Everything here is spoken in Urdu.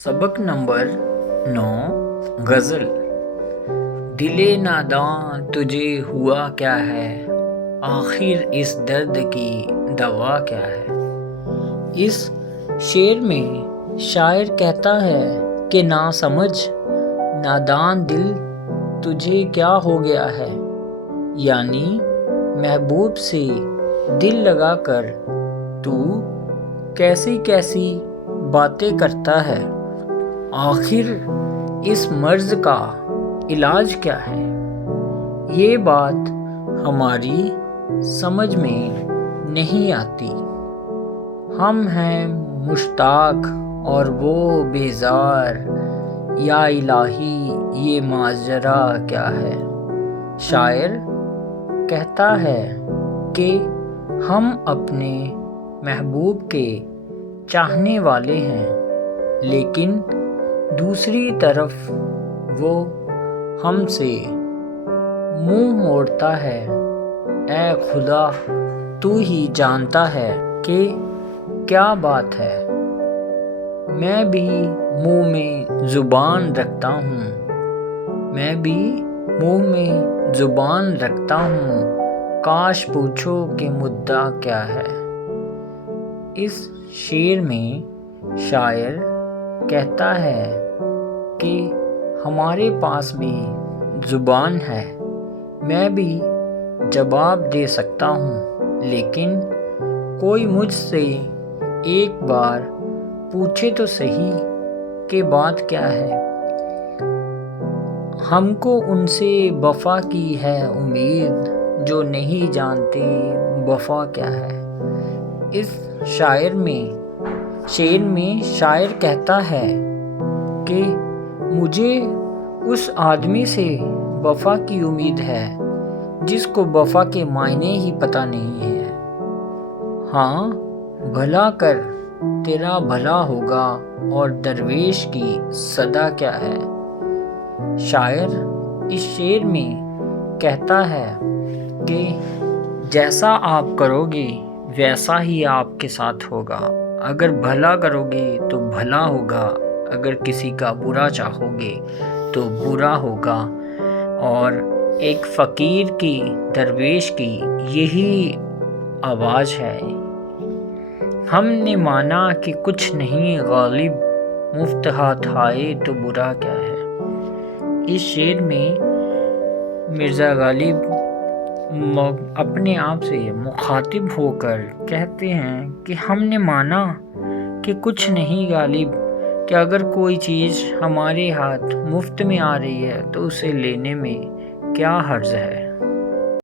سبق نمبر 9 غزل۔ دلے ناداں تجھے ہوا کیا ہے، آخر اس درد کی دوا کیا ہے۔ اس شعر میں شاعر کہتا ہے کہ نا سمجھ ناداں دل تجھے کیا ہو گیا ہے، یعنی محبوب سے دل لگا کر تو کیسی کیسی باتیں کرتا ہے، آخر اس مرض کا علاج کیا ہے۔ یہ بات ہماری سمجھ میں نہیں آتی، ہم ہیں مشتاق اور وہ بیزار، یا الہی یہ ماجرا کیا ہے۔ شاعر کہتا ہے کہ ہم اپنے محبوب کے چاہنے والے ہیں، لیکن دوسری طرف وہ ہم سے منہ موڑتا ہے۔ اے خدا تو ہی جانتا ہے کہ کیا بات ہے، میں بھی منہ میں زبان رکھتا ہوں، میں بھی منہ میں زبان رکھتا ہوں، کاش پوچھو کہ مدعا کیا ہے۔ اس شعر میں شاعر کہتا ہے کہ ہمارے پاس بھی زبان ہے، میں بھی جواب دے سکتا ہوں، لیکن کوئی مجھ سے ایک بار پوچھے تو صحیح کہ بات کیا ہے۔ ہم کو ان سے وفا کی ہے امید، جو نہیں جانتے وفا کیا ہے۔ اس شعر میں شاعر کہتا ہے کہ مجھے اس آدمی سے وفا کی امید ہے جس کو وفا کے معنی ہی پتہ نہیں ہے۔ ہاں بھلا کر تیرا بھلا ہوگا، اور درویش کی صدا کیا ہے۔ شاعر اس شعر میں کہتا ہے کہ جیسا آپ کرو گے ویسا ہی آپ کے ساتھ ہوگا، اگر بھلا کرو گے تو بھلا ہوگا، اگر کسی کا برا چاہو گے تو برا ہوگا۔ اور ایک فقیر کی، درویش کی یہی آواز ہے۔ ہم نے مانا کہ کچھ نہیں غالب، مفت ہاتھ آئے تو برا کیا ہے۔ اس شعر میں مرزا غالب اپنے آپ سے مخاطب ہو کر کہتے ہیں کہ ہم نے مانا کہ کچھ نہیں غالب، کہ اگر کوئی چیز ہمارے ہاتھ مفت میں آ رہی ہے تو اسے لینے میں کیا حرج ہے۔